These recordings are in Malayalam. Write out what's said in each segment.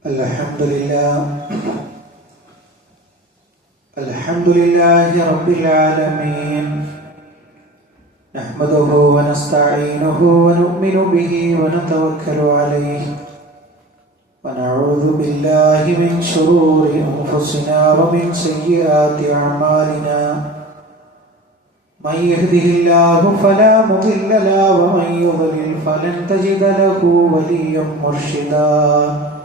Alhamdulillah Rabbil Alamin. Nahmaduhu wa nasta'inuhu wa nu'minu bihi wa natawakkalu alayhi. Wa na'udhu billahi min shururi anfusina wa min sayyiati a'malina. Man yahdihillahu fala mudilla lahu wa man yudlil falan tajida lahu waliyyan murshida.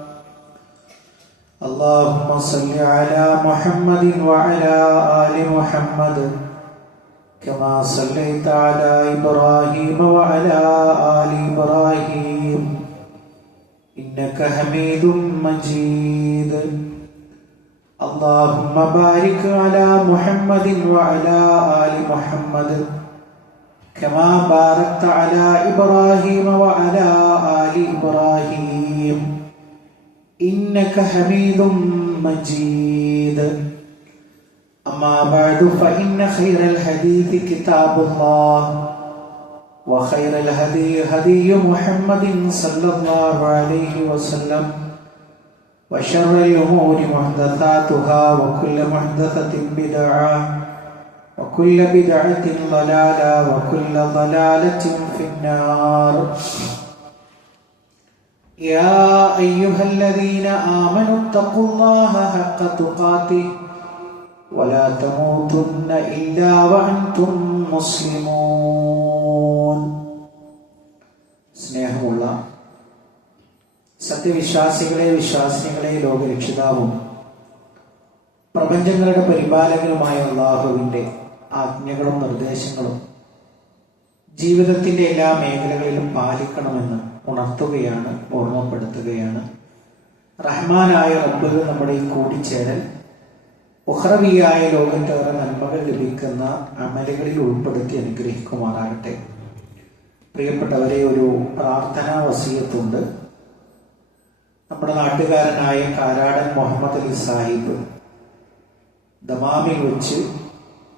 Allahumma salli ala Muhammadin wa ala ali Muhammad kama sallaita ala Ibrahim wa ala ali Ibrahim innaka Hamidum Majid. Allahumma barik ala Muhammadin wa ala ali Muhammad kama barakta ala Ibrahim wa ala ali Ibrahim إنك حميد مجيد. أما بعد فإن خير الحديث كتاب الله وخير الهدي هدي محمد صلى الله عليه وسلم وشر الأمور محدثاتها وكل محدثة بدعة وكل بدعة ضلالة وكل ضلالة في النار. يا أيها الذين آمنوا اتقوا الله حق تقاته ولا تموتن إلا وأنتم مسلمون. സ്നേഹമുള്ള സത്യവിശ്വാസികളെ വിശ്വാസിനികളെ ലോകരക്ഷിതാവും പ്രപഞ്ചങ്ങളുടെ പരിപാലകനുമായ അല്ലാഹുവിന്റെ ആജ്ഞകളും നിർദ്ദേശങ്ങളും ജീവിതത്തിന്റെ എല്ലാ മേഖലകളിലും പാലിക്കണമെന്ന് ഉണർത്തുകയാണ്, ഓർമ്മപ്പെടുത്തുകയാണ്. റഹ്മാനായ റബ്ബ് നമ്മുടെ ഈ കൂടിച്ചേരൽ ഉഖ്റവിയായ ലോകത്തേറെ നന്മകൾ ലഭിക്കുന്ന അമലുകളിൽ ഉൾപ്പെടുത്തി അനുഗ്രഹിക്കുമാറാകട്ടെ. പ്രിയപ്പെട്ടവരെ, ഒരു പ്രാർത്ഥനാ വസിയത്തുണ്ട്. നമ്മുടെ നാട്ടുകാരനായ കാരാടൻ മുഹമ്മദ് അലി സാഹിബ് ദമാമിൽ വെച്ച്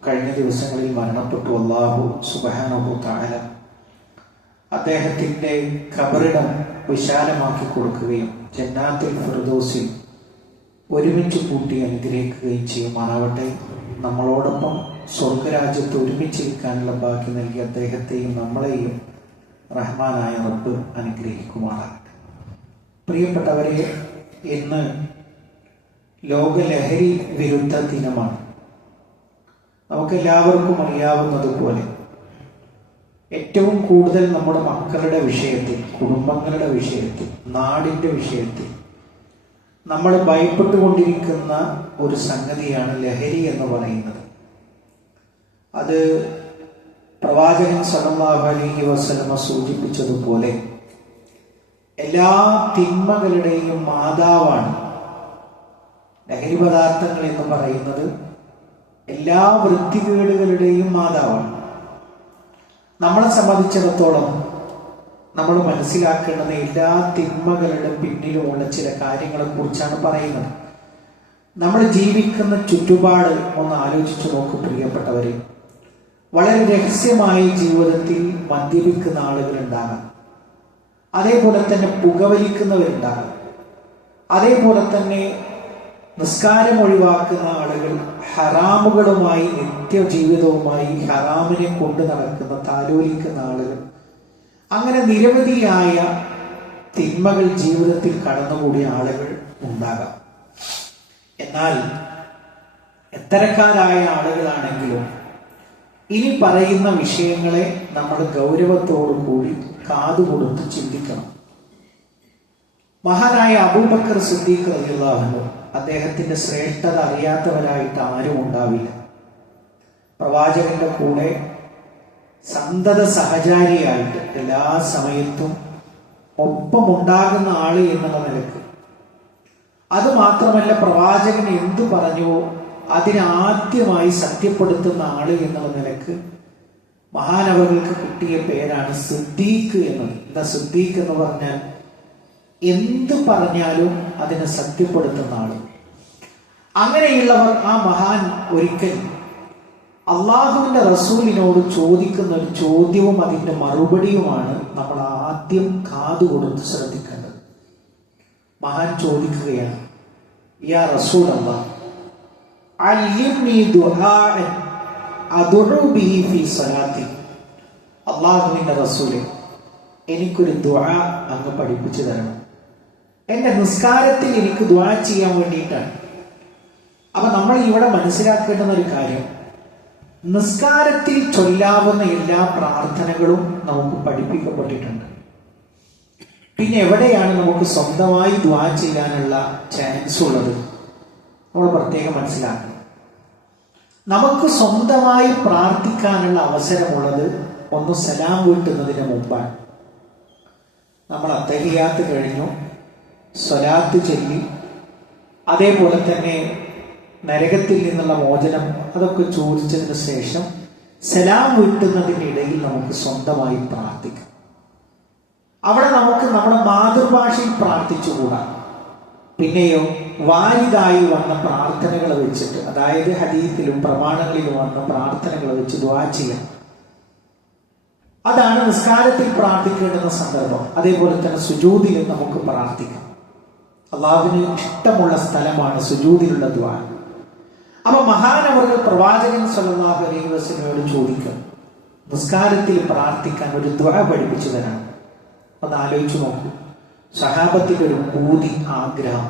കഴിഞ്ഞ ദിവസങ്ങളിൽ മരണപ്പെട്ടു. അല്ലാഹു സുബ്ഹാനഹു തആല അദ്ദേഹത്തിന്റെ ഖബറിടം വിശാലമാക്കി കൊടുക്കുകയും ജന്നാത്തുൽ ഫിർദൗസിൽ ഒരുമിച്ച് കൂട്ടി അനുഗ്രഹിക്കുകയും ചെയ്യുമാറാവട്ടെ. നമ്മളോടൊപ്പം സ്വർഗരാജ്യത്ത് ഒരുമിച്ചിരിക്കാനുള്ള ബാക്കി നൽകി അദ്ദേഹത്തെയും നമ്മളെയും റഹ്മാനായ റബ്ബ് അനുഗ്രഹിക്കുമാറാകട്ടെ. പ്രിയപ്പെട്ടവരെ, ഇന്ന് ലോക ലഹരി വിരുദ്ധ ദിനമാണ്. നമുക്കെല്ലാവർക്കും അറിയാവുന്നതുപോലെ ഏറ്റവും കൂടുതൽ നമ്മുടെ മക്കളുടെ വിഷയത്തിൽ, കുടുംബങ്ങളുടെ വിഷയത്തിൽ, നാടിന്റെ വിഷയത്തിൽ നമ്മൾ ഭയപ്പെട്ടുകൊണ്ടിരിക്കുന്ന ഒരു സംഗതിയാണ് ലഹരി എന്ന് പറയുന്നത്. അത് പ്രവാചകൻ സല്ലല്ലാഹു അലൈഹി വസല്ലമ സൂചിപ്പിച്ചതുപോലെ എല്ലാ തിന്മകളുടെയും മാതാവാണ് ലഹരി പദാർത്ഥങ്ങൾ എന്ന് പറയുന്നത്. എല്ലാ വൃത്തികേടുകളുടെയും മാതാവാണ്. നമ്മളെ സംബന്ധിച്ചിടത്തോളം നമ്മൾ മനസ്സിലാക്കേണ്ടത് എല്ലാ തിന്മകളുടെ പിന്നിലുമുള്ള ചില കാര്യങ്ങളെ കുറിച്ചാണ് പറയുന്നത്. നമ്മൾ ജീവിക്കുന്ന ചുറ്റുപാട് ഒന്ന് ആലോചിച്ചു നോക്കും പ്രിയപ്പെട്ടവരെ. വളരെ രഹസ്യമായ ജീവിതത്തിൽ മദ്യപിക്കുന്ന ആളുകളുണ്ടാകാം, അതേപോലെ തന്നെ പുകവലിക്കുന്നവരുണ്ടാകാം, അതേപോലെ തന്നെ നിസ്കാരം ഒഴിവാക്കുന്ന ആളുകൾ, ഹറാമുകളുമായി നിത്യജീവിതവുമായി ഹറാമിനെ കൊണ്ട് നടക്കുന്ന, താലോലിക്കുന്ന ആളുകൾ, അങ്ങനെ നിരവധിയായ തിന്മകൾ ജീവിതത്തിൽ കടന്നുകൂടിയ ആളുകൾ ഉണ്ടാകാം. എന്നാൽ എത്തരക്കാരായ ആളുകളാണെങ്കിലും ഇനി പറയുന്ന വിഷയങ്ങളെ നമ്മൾ ഗൗരവത്തോടു കൂടി കാതുകൊടുത്ത് ചിന്തിക്കണം. മഹാനായ അബൂബക്കർ സിദ്ദീഖ് റളിയല്ലാഹു അൻഹു, അദ്ദേഹത്തിന്റെ ശ്രേഷ്ഠത അറിയാത്തവരായിട്ട് ആരും ഉണ്ടാവില്ല. പ്രവാചകന്റെ കൂടെ സന്തത സഹചാരിയായിട്ട് എല്ലാ സമയത്തും ഒപ്പമുണ്ടാകുന്ന ആള് എന്നുള്ള നിലക്ക്, അത് മാത്രമല്ല പ്രവാചകൻ എന്തു പറഞ്ഞുവോ അതിനാദ്യമായി സത്യപ്പെടുത്തുന്ന ആള് എന്നുള്ള നിലക്ക് മഹാനവകൾക്ക് കിട്ടിയ പേരാണ് സിദ്ദീഖ് എന്നത്. എന്താ സിദ്ദീഖ് എന്ന് പറഞ്ഞാൽ? എന്ത് പറഞ്ഞാലും അതിനെ സത്യപ്പെടുത്തുന്ന ആള്. അങ്ങനെയുള്ളവർ, ആ മഹാൻ ഒരിക്കൽ അള്ളാഹുവിന്റെ റസൂലിനോട് ചോദിക്കുന്ന ഒരു ചോദ്യവും അതിന്റെ മറുപടിയുമാണ് നമ്മൾ ആദ്യം കാതുകൊടുത്ത് ശ്രദ്ധിക്കേണ്ടത്. മഹാൻ ചോദിക്കുകയാണ്, യാ റസൂലല്ലാഹ് അല്ലിംനി ദുആഅൻ അദ്ഉ ബിഹി ഫീ സ്വലാത്തി. അല്ലാഹുവിന്റെ റസൂലേ, എനിക്കൊരു ദുആ അങ്ങ് പഠിപ്പിച്ചു തരണം. എന്റെ നിസ്കാരത്തിൽ എനിക്ക് ദുആ ചെയ്യാൻ വേണ്ടിയിട്ടാണ്. അപ്പൊ നമ്മൾ ഇവിടെ മനസ്സിലാക്കേണ്ടുന്ന ഒരു കാര്യം, നിസ്കാരത്തിൽ ചൊല്ലാവുന്ന എല്ലാ പ്രാർത്ഥനകളും നമുക്ക് പഠിപ്പിക്കപ്പെട്ടിട്ടുണ്ട്. പിന്നെ എവിടെയാണ് നമുക്ക് സ്വന്തമായി ദുആ ചെയ്യാനുള്ള ചാൻസ് ഉള്ളത്? നമ്മൾ പ്രത്യേകം മനസ്സിലാക്കണം. നമുക്ക് സ്വന്തമായി പ്രാർത്ഥിക്കാനുള്ള അവസരമുള്ളത് ഒന്ന് സലാം വീട്ടുന്നതിന് മുമ്പാണ്. നമ്മൾ അത്തഹിയാത്ത് കഴിഞ്ഞു, സ്വലാത്ത് ചൊല്ലി, അതേപോലെ തന്നെ നരകത്തിൽ നിന്നുള്ള മോചനം അതൊക്കെ ചോദിച്ചതിന് ശേഷം സലാം വീട്ടുന്നതിനിടയിൽ നമുക്ക് സ്വന്തമായി പ്രാർത്ഥിക്കാം. അവിടെ നമുക്ക് നമ്മുടെ മാതൃഭാഷയിൽ പ്രാർത്ഥിച്ചുകൂടാ. പിന്നെയോ വാരിതായി വന്ന പ്രാർത്ഥനകൾ വെച്ചിട്ട്, അതായത് ഹദീസിലും പ്രമാണങ്ങളിലും വന്ന പ്രാർത്ഥനകൾ വെച്ച് ദുആ ചെയ്യാം. അതാണ് നിസ്കാരത്തിൽ പ്രാർത്ഥിക്കേണ്ടുന്ന സന്ദർഭം. അതേപോലെ തന്നെ സുജൂദിലും നമുക്ക് പ്രാർത്ഥിക്കാം. അള്ളാഹുവിന് ഇഷ്ടമുള്ള സ്ഥലമാണ് സുജൂദിലുള്ള ദുആ. അപ്പൊ മഹാനവറുകൾ പ്രവാചകൻ സല്ലല്ലാഹു അലൈഹി വസല്ലമയോട് ചോദിക്കും, നിസ്കാരത്തിൽ പ്രാർത്ഥിക്കാൻ ഒരു ദുആ പഠിപ്പിച്ചു തരാം. ഒന്ന് ആലോചിച്ചു നോക്കൂ. സഹാബത്തിന്റെ ഒരു പൂതി, ആഗ്രഹം.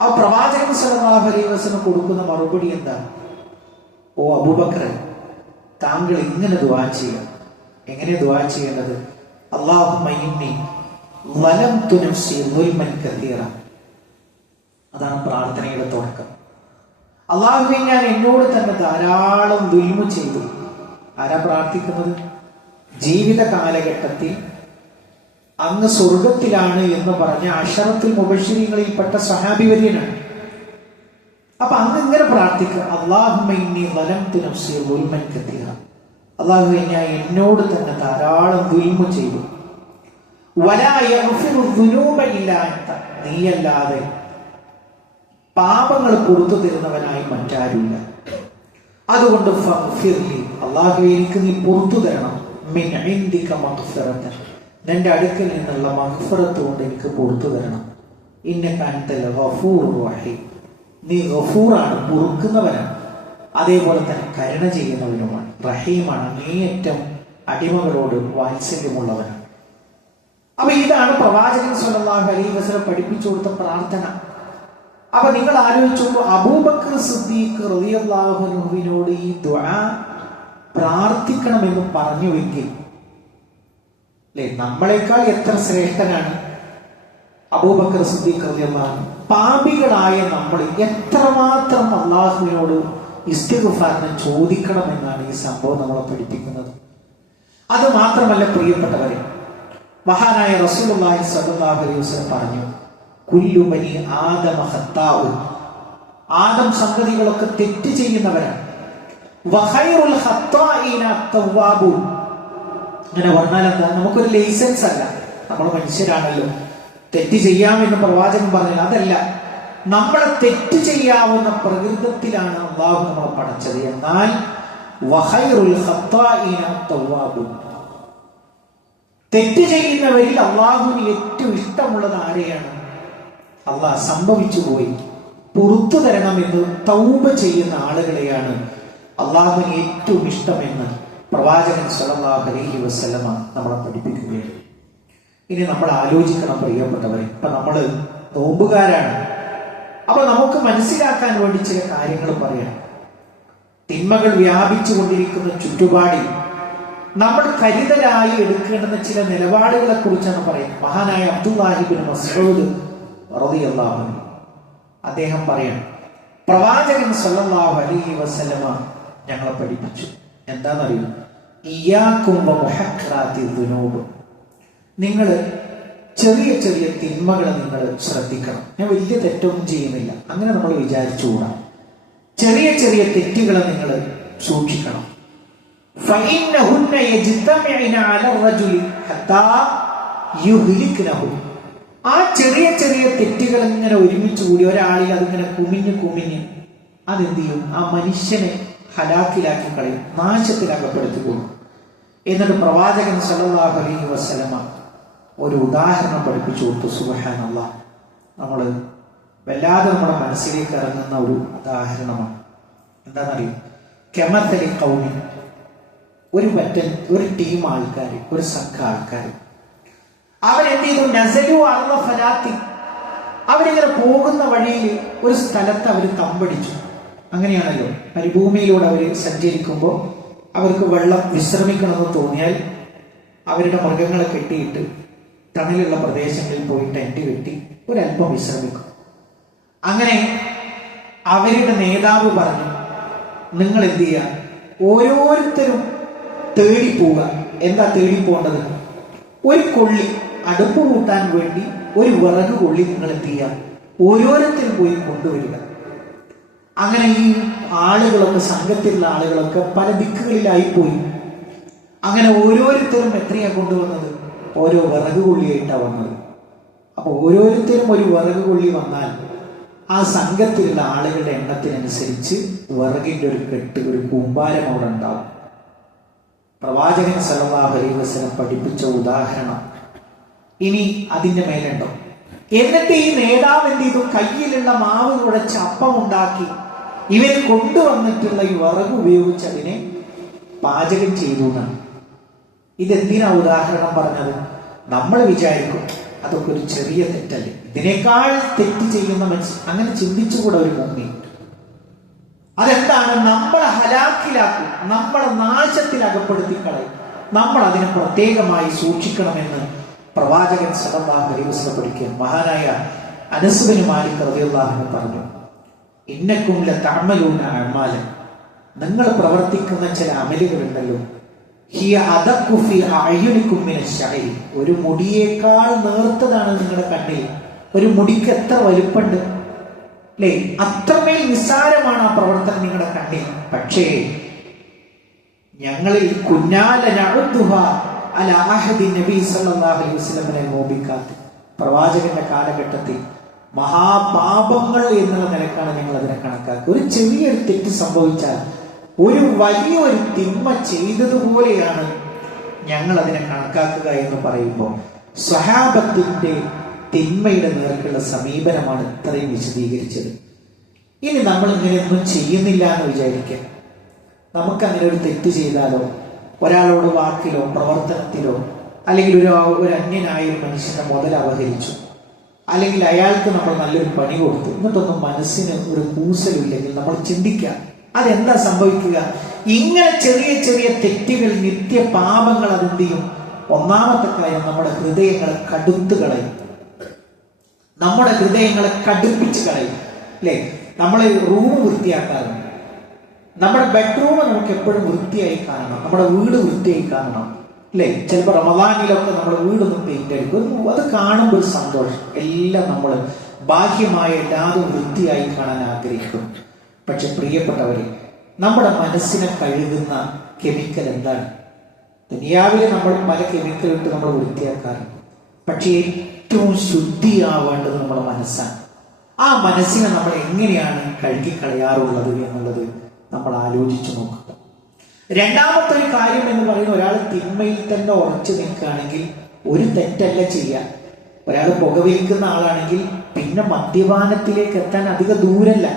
ആ പ്രവാചകൻ സല്ലല്ലാഹു അലൈഹി വസല്ലം കൊടുക്കുന്ന മറുപടി എന്താണ്? ഓ അബൂബക്കറെ, താങ്കൾ ഇങ്ങനെ ദുആ ചെയ്യുക. എങ്ങനെ ദുആ ചെയ്യേണ്ടത്? അല്ലാഹുമ്മ ഇന്നി ളലംതു നഫ്സി ളുൽമൻ കസീറ. അതാണ് പ്രാർത്ഥനയുടെ തുടക്കം. അല്ലാഹുവേ, ഞാൻ എന്നോട് തന്നെ ധാരാളം ദുൽമ ചെയ്തു. ആരാ പ്രാർത്ഥിക്കുന്നത്? ജീവിത കാലഘട്ടത്തിൽ അങ്ങ് സ്വർഗത്തിലാണ് എന്ന് പറഞ്ഞ അശറത്തുൽ മുബശ്ശിരീങ്ങളിൽപ്പെട്ട സഹാബി വര്യനാണ്. അപ്പൊ അങ്ങ് ഇങ്ങനെ പ്രാർത്ഥിക്കുക, അല്ലാഹുമ്മ ഇന്നി ളലംതു നഫ്സി ളുൽമൻ കസീറ. അല്ലാഹുവേ, ഞാൻ എന്നോട് തന്നെ ധാരാളം ദുൽമ ചെയ്തു. വലാ യഗ്ഫിറു ദുനൂബ ഇല്ലാ അൻത. നീയല്ലാതെ പാപങ്ങൾ പുറത്തു തരുന്നവനായി മറ്റാരുമില്ല. അതുകൊണ്ട് ഫഗ്ഫിർലി, അല്ലാഹുവേ, എനിക്ക് നീ പുറത്തു തരണം. മിൻ ഇൻദിക മഗ്ഫിറതൻ, നിന്റെ അടുക്കൽ നിന്നുള്ള മഗ്ഫിറത്ത് കൊണ്ട് എനിക്ക് പുറത്തു തരണം. ഇന്നക അൻതൽ ഗഫൂറുർ റഹീം, നീ ഗഫൂറാണ്, പൊറുക്കുന്നവനാണ്. അതേപോലെ തന്നെ കരുണ ചെയ്യുന്നവനുമാണ്. റഹീമാണ്, അങ്ങേയറ്റം അടിമകളോട് വാത്സല്യമുള്ളവനാണ്. അപ്പൊ ഇതാണ് പ്രവാചകൻ സല്ലല്ലാഹു അലൈഹി വസല്ലം പഠിപ്പിച്ചു കൊടുത്ത പ്രാർത്ഥന. അപ്പൊ നിങ്ങൾ ആലോചിച്ചു, അബൂബക്കർ സിദ്ദീഖ് റളിയല്ലാഹു അൻഹുവിനോട് ഈ ദുആ പ്രാർത്ഥിക്കണമെന്ന് പറഞ്ഞുവെങ്കിൽ അല്ലെ, നമ്മളെക്കാൾ എത്ര ശ്രേഷ്ഠനാണ് അബൂബക്കർ സിദ്ദീഖ് റളിയല്ലാഹു അൻഹു. പാപികളായ നമ്മൾ എത്രമാത്രം അള്ളാഹുവിനോട് ഇസ്തിഗ്ഫാറിനെ ചോദിക്കണമെന്നാണ് ഈ സംഭവം നമ്മളെ പഠിപ്പിക്കുന്നത്. അത് മാത്രമല്ല പ്രിയപ്പെട്ടവരെ, മഹാനായ റസൂലുള്ളാഹി സ്വല്ലല്ലാഹു അലൈഹി വസല്ലം പറഞ്ഞു, കുല്ലു ബനി ആദമ ഖത്താഉൻ, ആദം സന്തതികളൊക്കെ തെറ്റ് ചെയ്യുന്നവരാണ്. വഖൈറുൽ ഖത്താഇന തവ്വാബൂൻ. അങ്ങനെ പറഞ്ഞാൽ എന്താ? നമുക്കൊരു ലൈസൻസ് അല്ല, നമ്മൾ മനുഷ്യരാണല്ലോ, തെറ്റ് ചെയ്യാമെന്ന് പ്രവാചകൻ പറഞ്ഞാൽ അതല്ല. നമ്മളെ തെറ്റ് ചെയ്യാവുന്ന പ്രകൃതത്തിലാണ് അല്ലാഹു നമ്മളെ പഠിച്ചത്. എന്നാൽ വഖൈറുൽ ഖത്താഇന തവ്വാബൂൻ, തെറ്റ് ചെയ്യുന്നവരിൽ അള്ളാഹുവിന് ഏറ്റവും ഇഷ്ടമുള്ളത് ആരെയാണ്? അള്ളാഹ് സംഭവിച്ചു പോയി പുറത്തു തരണമെന്ന് തൗബ ചെയ്യുന്ന ആളുകളെയാണ് അള്ളാഹുവിന് ഏറ്റവും ഇഷ്ടമെന്ന് പ്രവാചകൻ സല്ലല്ലാഹു അലൈഹി വസല്ലമ നമ്മളെ പഠിപ്പിക്കുകയാണ്. ഇനി നമ്മൾ ആലോചിക്കണം പ്രിയപ്പെട്ടവരെ, ഇപ്പൊ നമ്മള് നോമ്പുകാരാണ്. അപ്പൊ നമുക്ക് മനസ്സിലാക്കാൻ വേണ്ടി ചില കാര്യങ്ങൾ പറയാം. തിന്മകൾ വ്യാപിച്ചു കൊണ്ടിരിക്കുന്ന ചുറ്റുപാടിൽ നമ്മൾ കരുതലായി എടുക്കേണ്ടുന്ന ചില നിലപാടുകളെ കുറിച്ചാണ് പറയുന്നത്. മഹാനായ അബ്ദുല്ലാഹി ഇബ്നു മസ്ഊദ് റളിയല്ലാഹു അൻഹു അദ്ദേഹം പറയാണ്, പ്രവാചകൻ സല്ലല്ലാഹു അലൈഹി വസല്ലമ ഞങ്ങളെ പഠിപ്പിച്ചു. എന്താണെന്നറിയോ? ഇയ്യാകും വമുഹഖറാത്തി ദുനൂബ്, നിങ്ങൾ ചെറിയ ചെറിയ തിന്മകളെ നിങ്ങൾ ശ്രദ്ധിക്കണം. ഞാൻ വലിയ തെറ്റൊന്നും ചെയ്യുന്നില്ല, അങ്ങനെ നമ്മൾ വിചാരിച്ചുകൂടാ. ചെറിയ ചെറിയ തെറ്റുകളെ നിങ്ങൾ സൂക്ഷിക്കണം. فإنهن يجتمعن على الرجل حتى يهلكنه. ആ ചെറിയ ചെറിയ തെറ്റുകൾ ഇങ്ങനെ ഒരുമിച്ച് കൂടി ഒരാളിൽ അതിങ്ങനെ കുമിഞ്ഞ് കുമിഞ്ഞ് അതെന്ത് ചെയ്യും? ആ മനുഷ്യനെ ഹലാക്കിലാക്കി കളയും, നാശത്തിലകപ്പെടുത്തിക്കൊള്ളും. എന്നിട്ട് പ്രവാചകൻ സല്ലല്ലാഹു അലൈഹി വസല്ലമ ഒരു ഉദാഹരണം പഠിപ്പിച്ചു കൊടുത്തു. സുബ്ഹാനല്ലാഹ്, നമ്മൾ വല്ലാതെ നമ്മുടെ മനസ്സിലേക്ക് ഇറങ്ങുന്ന ഒരു ഉദാഹരണമാണ്. എന്താണെന്നറിയും, കെമത്തലി കൗമി, ഒരു ടീം ആൾക്കാർ, ഒരു സംഘം ആൾക്കാർ അവരെന്ത് ചെയ്തു, നസലു അർള ഫലാത്തി, അവരിങ്ങനെ പോകുന്ന വഴിയിൽ ഒരു സ്ഥലത്ത് അവർ തമ്പടിച്ചു. അങ്ങനെയാണല്ലോ, മരുഭൂമിയിലൂടെ അവർ സഞ്ചരിക്കുമ്പോൾ അവർക്ക് വെള്ളം വിശ്രമിക്കണമെന്ന് തോന്നിയാൽ അവരുടെ മൃഗങ്ങളെ കെട്ടിയിട്ട് തണലുള്ള പ്രദേശങ്ങളിൽ പോയി ടെന്റ് കെട്ടി ഒരല്പം വിശ്രമിക്കും. അങ്ങനെ അവരുടെ നേതാവ് പറഞ്ഞു, നിങ്ങൾ എന്ത് ചെയ്യുക, ഓരോരുത്തരും തേടിപ്പോവുക. എന്താ തേടിപ്പോണ്ടത്? ഒരു കൊള്ളി, അടുപ്പ് കൂട്ടാൻ വേണ്ടി ഒരു വിറക് കൊള്ളി നിങ്ങൾ എന്ത് ചെയ്യുക, ഓരോരുത്തരും പോയി കൊണ്ടുവരിക. അങ്ങനെ ഈ ആളുകളൊക്കെ, സംഘത്തിലുള്ള ആളുകളൊക്കെ പല ദിക്കുകളിലായി പോയി. അങ്ങനെ ഓരോരുത്തരും എത്രയാ കൊണ്ടുവന്നത്? ഓരോ വിറക് കൊള്ളിയായിട്ടാണ് വന്നത്. അപ്പൊ ഓരോരുത്തരും ഒരു വിറക് കൊള്ളി വന്നാൽ ആ സംഘത്തിലുള്ള ആളുകളുടെ എണ്ണത്തിനനുസരിച്ച് വിറകിന്റെ ഒരു കെട്ട്, ഒരു കൂമ്പാരം അവിടെ ഉണ്ടാവും. പ്രവാചകൻ സല്ലല്ലാഹു അലൈഹി വസല്ലം പഠിപ്പിച്ച ഉദാഹരണം ഇനി അതിന്റെ മേലുണ്ടോ. എന്നിട്ട് ഈ നേതാവ് എന്ത് ചെയ്തു, കയ്യിലുള്ള മാവ് കുഴച്ച് അപ്പം ഉണ്ടാക്കി ഇവർ കൊണ്ടുവന്നിട്ടുള്ള ഈ വിറക് ഉപയോഗിച്ച് അതിനെ പാചകം ചെയ്തു എന്നാണ്. ഇതെന്തിനാ ഉദാഹരണം പറഞ്ഞത്? നമ്മൾ വിചാരിക്കും അതൊക്കെ ഒരു ചെറിയ തെറ്റല്ലേ, ഇതിനേക്കാൾ തെറ്റ് ചെയ്യുന്ന മനുഷ്യൻ, അങ്ങനെ ചിന്തിച്ചുകൂടെ ഒരു മുങ്ങി. അതെന്താണ്? നമ്മളെ ഹലാക്കിലാക്കും, നമ്മളെ നാശത്തിൽ അകപ്പെടുത്തി കളയും. നമ്മൾ അതിനെ പ്രത്യേകമായി സൂക്ഷിക്കണമെന്ന് പ്രവാചകൻ സല്ലല്ലാഹു അലൈഹി വസല്ലം പഠിക്കുക. മഹാനായ അനസ് ബിൻ മാലിക് റളിയല്ലാഹു അൻഹു പറഞ്ഞു, ഇന്നക്കും ലതഅമലൂന അഅമാലൻ, നിങ്ങൾ പ്രവർത്തിക്കുന്ന ചില അമലുകളുണ്ടല്ലോ, ഹിയ അദഖു ഫീ അഅയുനികും മിനശ്ശഅരി, ഒരു മുടിയേക്കാൾ നേർത്തതാണ് നിങ്ങളുടെ കണ്ണിൽ. ഒരു മുടിക്ക് എത്ര വലുപ്പമുണ്ട് അല്ലേ? അത്രമേൽ നിസ്സാരമാണ് ആ പ്രവർത്തനം നിങ്ങളുടെ കണ്ണിൽ. പക്ഷേ ഞങ്ങളിൽ കുഞ്ഞാല നഅുദ്ദുഹ അലാ അഹദി നബി സല്ലല്ലാഹു അലൈഹി വസല്ലമിനെ മോബിക്കാത്ത്, പ്രവാചകന്റെ കാലഘട്ടത്തിൽ മഹാപാപങ്ങൾ എന്നുള്ള നിലക്കാണ് ഞങ്ങൾ അതിനെ കണക്കാക്കുക. ഒരു ചെറിയൊരു തെറ്റ് സംഭവിച്ചാൽ ഒരു വലിയൊരു തിന്മ ചെയ്തതുപോലെയാണ് ഞങ്ങൾ അതിനെ കണക്കാക്കുക എന്ന് പറയുമ്പോൾ സ്വഹാബത്തിന്റെ തിന്മയുടെ നേർക്കുള്ള സമീപനമാണ് ഇത്രയും വിശദീകരിച്ചത്. ഇനി നമ്മൾ ഇങ്ങനെയൊന്നും ചെയ്യുന്നില്ല എന്ന് വിചാരിക്കാം. നമുക്കങ്ങനെ ഒരു തെറ്റ് ചെയ്താലോ, ഒരാളോട് വാക്കിലോ പ്രവർത്തനത്തിലോ, അല്ലെങ്കിൽ ഒരു അന്യനായ ഒരു മനുഷ്യനെ മുതൽ അപഹരിച്ചു, അല്ലെങ്കിൽ അയാൾക്ക് നമ്മൾ നല്ലൊരു പണി കൊടുത്തു, എന്നിട്ടൊന്നും മനസ്സിന് ഒരു കൂസലില്ലെങ്കിൽ നമ്മൾ ചിന്തിക്കുക, അതെന്താ സംഭവിക്കുക? ഇങ്ങനെ ചെറിയ ചെറിയ തെറ്റുകൾ, നിത്യ പാപങ്ങൾ അതെന്ത് ചെയ്യും? ഒന്നാമത്തെ കാര്യം, നമ്മുടെ ഹൃദയങ്ങളെ കടുത്തു കളയും, നമ്മുടെ ഹൃദയങ്ങളെ കടുപ്പിച്ച് കളയും അല്ലേ? നമ്മൾ റൂം വൃത്തിയാക്കാറുണ്ട്, നമ്മുടെ ബെഡ്റൂം നമുക്ക് എപ്പോഴും വൃത്തിയായി കാണണം, നമ്മുടെ വീട് വൃത്തിയായി കാണണം അല്ലേ? ചിലപ്പോൾ റമദാനിലൊക്കെ നമ്മുടെ വീടൊന്ന് പെയിന്റ് അടിക്കും, അത് കാണുമ്പോൾ ഒരു സന്തോഷം. എല്ലാം നമ്മൾ ബാഹ്യമായ എല്ലാതും വൃത്തിയായി കാണാൻ ആഗ്രഹിക്കും. പക്ഷെ പ്രിയപ്പെട്ടവരെ, നമ്മുടെ മനസ്സിനെ കഴുകുന്ന കെമിക്കൽ എന്താണ്? ദുനിയാവിലെ നമ്മൾ പല കെമിക്കൽ ഇട്ട് നമ്മൾ വൃത്തിയാക്കാറുണ്ട്. പക്ഷെ ഏറ്റവും ശുദ്ധിയാവേണ്ടത് നമ്മുടെ മനസ്സാണ്. ആ മനസ്സിനെ നമ്മൾ എങ്ങനെയാണ് കഴുകിക്കളയാറുള്ളത് എന്നുള്ളത് നമ്മൾ ആലോചിച്ചു നോക്കുക. രണ്ടാമത്തെ ഒരു കാര്യം എന്ന് പറയുന്നത്, ഒരാൾ തിന്മയിൽ തന്നെ ഉറച്ചു നിൽക്കുകയാണെങ്കിൽ ഒരു തെറ്റല്ല ചെയ്യുക. ഒരാൾ പുകവലിക്കുന്ന ആളാണെങ്കിൽ പിന്നെ മദ്യപാനത്തിലേക്ക് എത്താൻ അധിക ദൂരല്ല.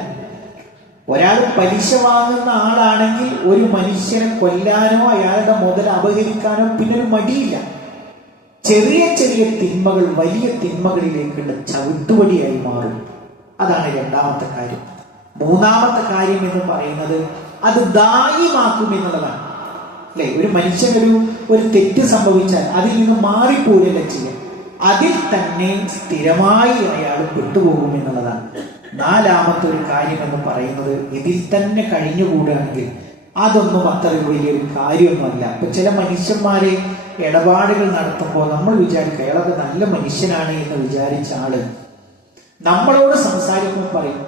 ഒരാൾ പലിശ വാങ്ങുന്ന ആളാണെങ്കിൽ ഒരു മനുഷ്യനെ കൊല്ലാനോ അയാളുടെ മുതൽ അപഹരിക്കാനോ പിന്നെ ഒരു മടിയില്ല. ചെറിയ ചെറിയ തിന്മകൾ വലിയ തിന്മകളിലേക്കുള്ള ചവിട്ടുപടിയായി മാറും. അതാണ് രണ്ടാമത്തെ കാര്യം. മൂന്നാമത്തെ കാര്യം എന്ന് പറയുന്നത്, അത് ദായിമാക്കും എന്നുള്ളതാണ് അല്ലെ? ഒരു മനുഷ്യനൊരു തെറ്റ് സംഭവിച്ചാൽ അതിൽ നിന്ന് മാറിപ്പോരല്ല ചെയ്യാൻ, അതിൽ തന്നെ സ്ഥിരമായി അയാൾ പെട്ടുപോകും എന്നുള്ളതാണ്. നാലാമത്തെ ഒരു കാര്യം എന്ന് പറയുന്നത്, ഇതിൽ തന്നെ കഴിഞ്ഞുകൂടുകയാണെങ്കിൽ അതൊന്നും അത്ര വലിയൊരു കാര്യമൊന്നുമല്ല. ഇപ്പൊ ചില മനുഷ്യന്മാരെ ഇടപാടുകൾ നടത്തുമ്പോൾ നമ്മൾ വിചാരിക്കുക അയാളൊക്കെ നല്ല മനുഷ്യനാണ് എന്ന് വിചാരിച്ച ആള് നമ്മളോട് സംസാരിക്കുമ്പോൾ പറയും,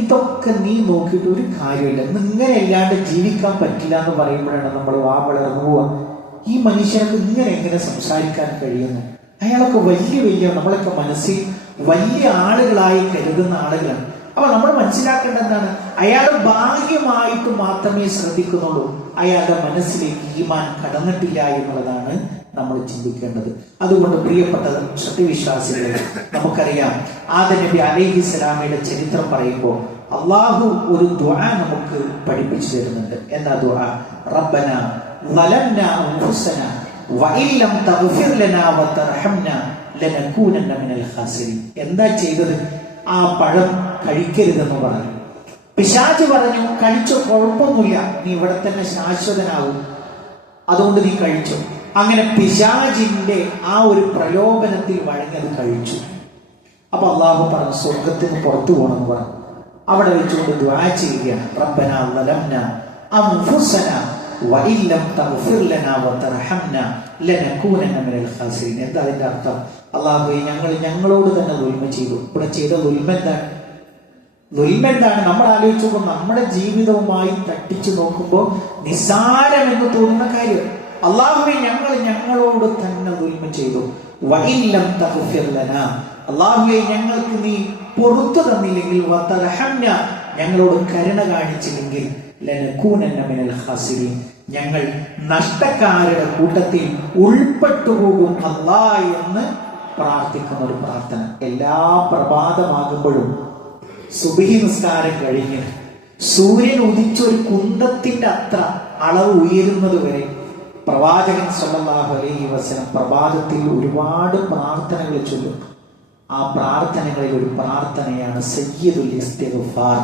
ഇതൊക്കെ നീ നോക്കിയിട്ട് ഒരു കാര്യമില്ല, ഇങ്ങനെ അല്ലാണ്ട് ജീവിക്കാൻ പറ്റില്ല എന്ന് പറയുമ്പോഴാണ് നമ്മൾ വാ വളർന്നു പോവാ. ഈ മനുഷ്യനൊക്കെ ഇങ്ങനെ എങ്ങനെ സംസാരിക്കാൻ കഴിയുന്നു? അയാളൊക്കെ വലിയ നമ്മളൊക്കെ മനസ്സിൽ വലിയ ആളുകളായി കരുതുന്ന ആളുകളാണ്. അപ്പൊ നമ്മൾ മനസ്സിലാക്കേണ്ട എന്താണ്? അയാൾ ബാഹ്യമായിട്ട് മാത്രമേ ശ്രദ്ധിക്കുന്നുള്ളൂ, അയാളുടെ മനസ്സിലേക്ക് ഈമാൻ കടന്നിട്ടില്ല എന്നുള്ളതാണ് നമ്മൾ ചിന്തിക്കേണ്ടത്. അതുകൊണ്ട് പ്രിയപ്പെട്ട സത്യവിശ്വാസികളെ, നമുക്കറിയാം ആദം നബി അലൈഹിസ്സലാമയുടെ ചരിത്രം പറയുമ്പോൾ അള്ളാഹു ഒരു ദുആ നമുക്ക് പഠിപ്പിച്ചു തരുന്നുണ്ട്. എന്താ ദുആ? റബ്ബന ളലംനാ അൻഫുസനാ വഇൻ ലം തഗ്ഫിർ ലനാ വതർഹംനാ ലനകൂനന്ന മിനൽ ഖാസിരീൻ. എന്താ ചെയ്തത്? ആ പഴം കഴിക്കരുതെന്ന് പറഞ്ഞു. പിശാച് പറഞ്ഞു, കഴിച്ചോ, കുഴപ്പമൊന്നുമില്ല, നീ ഇവിടെ തന്നെ ശാശ്വതനാവും, അതുകൊണ്ട് നീ കഴിച്ചു. അങ്ങനെ പിശാചിന്റെ ആ ഒരു പ്രലോഭനത്തിൽ വഴങ്ങത് കഴിച്ചു. അപ്പൊ അള്ളാഹു പറഞ്ഞു സ്വർഗത്തിൽ നിന്ന് പുറത്തു പോകണമെന്ന് പറഞ്ഞു. അവിടെ വെച്ചുകൊണ്ട് ദുആ ചെയ്യുകയാണ്, റബ്ബനാ ളലംനാ അൻഫുസനാ വഇൻ ലം തഗ്ഫിർ ലനാ വതർഹംനാ ലനകൂനന്ന മിനൽ ഖാസിരീൻ. എന്താ അതിന്റെ അർത്ഥം? അല്ലാഹുവേ, ഞങ്ങളോട് തന്നെ ദുൽമ ചെയ്തു. ഇവിടെ ചെയ്ത ദുൽമ എന്താണ്? നമ്മൾ ആലോചിച്ചപ്പോൾ നമ്മുടെ ജീവിതവുമായി തട്ടിച്ചു നോക്കുമ്പോൾ നിസ്സാരമെന്ന് തോന്നുന്ന കാര്യം. അല്ലാഹുവേ, ഞങ്ങളോട് തന്നെ ദുൽമ ചെയ്തു. വഇൻ ലം തഗ്ഫിർ ലനാ, അല്ലാഹുവേ, ഞങ്ങൾക്ക് നീ പുറത്തു തന്നില്ലെങ്കിൽ, വതർഹംനാ, ഞങ്ങളോട് കരുണ കാണിച്ചില്ലെങ്കിൽ, ലനകൂനന്ന മിനൽ ഖാസിരീൻ, ഞങ്ങൾ നഷ്ടക്കാരുടെ കൂട്ടത്തിൽ ഉൾപ്പെട്ടുപോകും അല്ലാ എന്ന് പ്രാർത്ഥിക്കുന്ന ഒരു പ്രാർത്ഥന. എല്ലാ പ്രഭാതമാകുമ്പോഴും സുബ്ഹി നിസ്കാരം കഴിഞ്ഞ് സൂര്യൻ ഉദിച്ചൊരു കുന്തത്തിന്റെ അത്ര അളവ് ഉയരുന്നത് വരെ പ്രവാചകൻ സല്ലല്ലാഹു അലൈഹി വസല്ലം പ്രഭാതത്തിൽ ഒരുപാട് പ്രാർത്ഥനകൾ ചൊല്ലും. ആ പ്രാർത്ഥനകളിൽ ഒരു പ്രാർത്ഥനയാണ് സയ്യിദുൽ ഇസ്തിഗ്ഫാർ.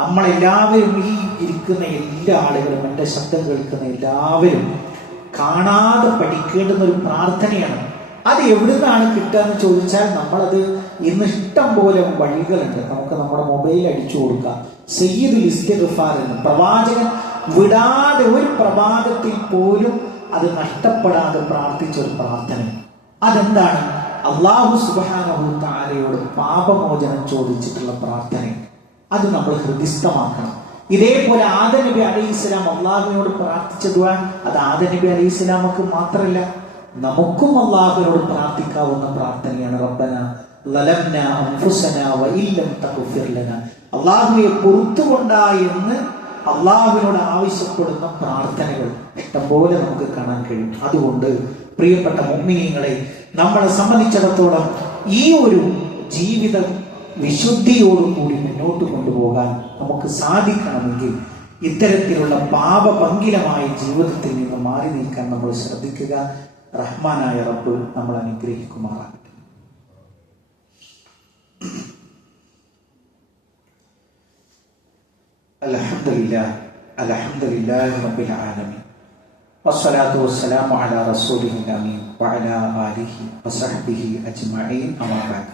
നമ്മളെല്ലാവരും, ഈ ഇരിക്കുന്ന എല്ലാ ആളുകളും, എൻ്റെ ശബ്ദം കേൾക്കുന്ന എല്ലാവരും കാണാതെ പഠിക്കേണ്ടുന്ന ഒരു പ്രാർത്ഥനയാണ്. അത് എവിടുന്നാണ് കിട്ടുക എന്ന് ചോദിച്ചാൽ, നമ്മളത് ഇന്ന് ഇഷ്ടം പോലെ വഴികളുണ്ട്. നമുക്ക് നമ്മുടെ മൊബൈൽ അടിച്ചു കൊടുക്കാം. സയ്യിദുൽ ഇസ്തിഗ്ഫാർ എന്ന് പ്രവാചകൻ വിടാതെ ഒരു പ്രഭാതത്തിൽ പോലും അത് നഷ്ടപ്പെടാതെ പ്രാർത്ഥിച്ച ഒരു പ്രാർത്ഥന. അതെന്താണ്? അല്ലാഹു സുബ്ഹാനഹു വ തആലയോട് പാപമോചനം ചോദിച്ചിട്ടുള്ള പ്രാർത്ഥന. അത് നമ്മൾ ഹൃദിസ്ഥമാക്കണം. ഇതേപോലെ ആദം നബി അലൈഹിസ്സലാം അള്ളാഹുവിനോട് പ്രാർത്ഥിച്ച ദുആ, അത് ആദം നബി അലൈഹിസ്സലാമക്ക് മാത്രമല്ല, നമുക്കും അള്ളാഹുവിനോട് പ്രാർത്ഥിക്കാവുന്ന പ്രാർത്ഥനയാണ്. റബ്ബനാ ളലംനാ അൻഫുസനാ വഇൻ ലം തഗ്ഫിർ ലനാ, അള്ളാഹുവെ പുറത്തുകൊണ്ടാ എന്ന് അള്ളാഹുവിനോട് ആവശ്യപ്പെടുന്ന പ്രാർത്ഥനകൾ ഇഷ്ടംപോലെ നമുക്ക് കാണാൻ കഴിയും. അതുകൊണ്ട് പ്രിയപ്പെട്ട മുഅ്മിനീങ്ങളെ, നമ്മളെ സംബന്ധിച്ചിടത്തോളം ഈ ഒരു ജീവിത വിശുദ്ധിയോടുകൂടി മുന്നോട്ട് കൊണ്ടുപോകാൻ നമുക്ക് സാധിക്കണമെങ്കിൽ ഇത്തരത്തിലുള്ള പാപഭംഗിലമായ ജീവിതത്തിൽ നിന്ന് മാറി നിൽക്കാൻ നമ്മൾ ശ്രദ്ധിക്കുക. റഹ്മാനായ റബ്ബ് നമ്മൾ അനുഗ്രഹിക്കുമാറാകട്ടെ. അൽഹംദുലില്ലാഹി റബ്ബിൽ ആലമീൻ വസ്സലാത്തു വസ്സലാമു അലാ റസൂലിഹിൽ അമീൻ വഅലാ ആലിഹി വസഹ്ബിഹി അജ്മഈൻ. അമ്മാ ബഅദ്.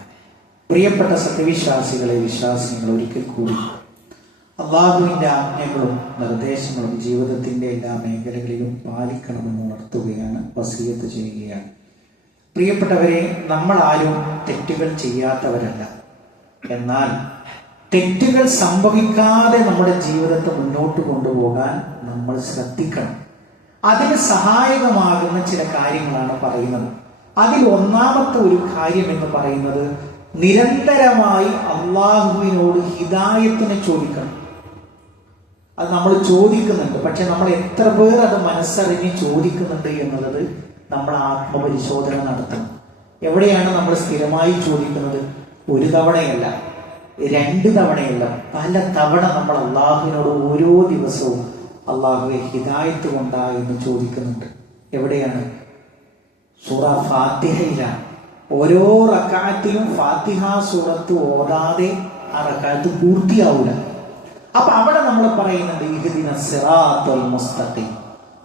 പ്രിയപ്പെട്ട സത്യവിശ്വാസികളെ, വിശ്വാസികൾ, ഒരിക്കൽ കൂടി അള്ളാഹുവിൻ്റെ ആജ്ഞകളും നിർദ്ദേശങ്ങളും ജീവിതത്തിൻ്റെ എല്ലാ മേഖലകളിലും പാലിക്കണമെന്ന് ഉണർത്തുകയാണ്, വസിയത്ത് ചെയ്യുകയാണ്. പ്രിയപ്പെട്ടവരെ, നമ്മൾ ആരും തെറ്റുകൾ ചെയ്യാത്തവരല്ല. എന്നാൽ തെറ്റുകൾ സംഭവിക്കാതെ നമ്മുടെ ജീവിതത്തെ മുന്നോട്ട് കൊണ്ടുപോകാൻ നമ്മൾ ശ്രദ്ധിക്കണം. അതിന് സഹായകമാകുന്ന ചില കാര്യങ്ങളാണ് പറയുന്നത്. അതിൽ ഒന്നാമത്തെ ഒരു കാര്യം എന്ന് പറയുന്നത്, നിരന്തരമായി അള്ളാഹുവിനോട് ഹിദായത്തിനെ ചോദിക്കണം. അത് നമ്മൾ ചോദിക്കുന്നുണ്ട്, പക്ഷെ നമ്മൾ എത്ര പേർ അത് മനസ്സറിഞ്ഞ് ചോദിക്കുന്നുണ്ട് എന്നുള്ളത് നമ്മൾ ആത്മപരിശോധന നടത്തണം. എവിടെയാണ് നമ്മൾ സ്ഥിരമായി ചോദിക്കുന്നത്? ഒരു തവണയല്ല, 2 തവണയല്ല, പല തവണ നമ്മൾ അള്ളാഹുവിനോട് ഓരോ ദിവസവും അള്ളാഹുവെ ഹിദായത്ത് കൊണ്ടാ എന്ന് ചോദിക്കുന്നുണ്ട്. എവിടെയാണ്? സൂറ ഫാത്തിഹയിലാണ്. ഓരോ റക്അത്തിലും ഫാത്തിഹ സൂറത്ത് ഓതാതെ ആ റക്അത്ത് പൂർത്തിയാവൂല. അപ്പൊ അവിടെ നമ്മൾ പറയുന്നുണ്ട് ഇഹ്ദിനസ് സിറാത്തുൽ മുസ്തഖീം,